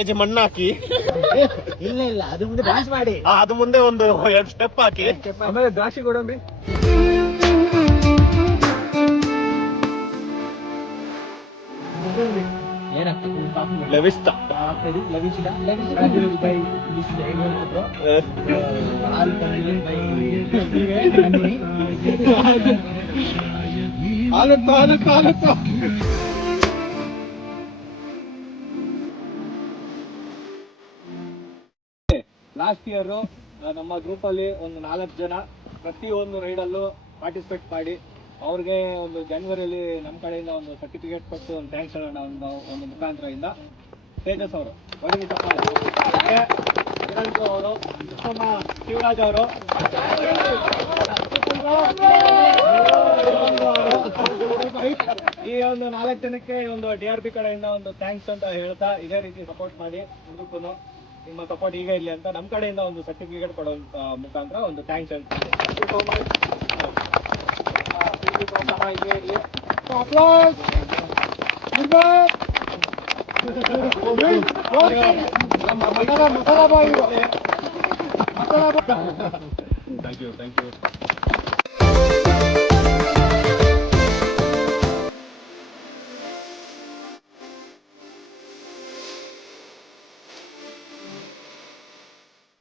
KG ಮಣ್ಣು ಹಾಕಿ ಇಲ್ಲ ಇಲ್ಲ, ಅದು ಮುಂದೆ ಡ್ಯಾನ್ಸ್ ಮಾಡಿ, ಅದು ಮುಂದೆ ಒಂದು 2 ಸ್ಟೆಪ್ ಹಾಕಿ ಆಮೇಲೆ ದ್ರಾಕ್ಷಿ ಗೋಡಂಬಿ ಲವಿಸ್ತಾ ಲಾಸ್ಟ್ ಇಯರ್ ನಮ್ಮ ಗ್ರೂಪ್ ಅಲ್ಲಿ ಒಂದು 4 ಜನ ಪ್ರತಿಯೊಂದು ರೈಡಲ್ಲೂ ಪಾರ್ಟಿಸಿಪೇಟ್ ಮಾಡಿ ಅವ್ರಿಗೆ ಒಂದು ಜನವರಿಯಲ್ಲಿ ನಮ್ಮ ಕಡೆಯಿಂದ ಒಂದು ಸರ್ಟಿಫಿಕೇಟ್ ಕೊಟ್ಟು ಒಂದು ಥ್ಯಾಂಕ್ಸ್ ಹೇಳೋಣ ಒಂದು ಮುಖಾಂತರದಿಂದ. ತೇಜಸ್ ಅವರು, ಅವರು, ನಮ್ಮ ಶಿವರಾಜ್ ಅವರು, ಈ ಒಂದು 4 ಜನಕ್ಕೆ ಒಂದು DRP ಕಡೆಯಿಂದ ಒಂದು ಥ್ಯಾಂಕ್ಸ್ ಅಂತ ಹೇಳ್ತಾ, ಇದೇ ರೀತಿ ಸಪೋರ್ಟ್ ಮಾಡಿ ಮುಂದಕ್ಕೂ ನಿಮ್ಮ ಸಪೋರ್ಟ್ ಈಗ ಇರಲಿ ಅಂತ ನಮ್ಮ ಕಡೆಯಿಂದ ಒಂದು ಸರ್ಟಿಫಿಕೇಟ್ ಕೊಡೋ ಮುಖಾಂತರ ಒಂದು ಥ್ಯಾಂಕ್ಸ್ ಹೇಳ್ತೀನಿ. Thank you.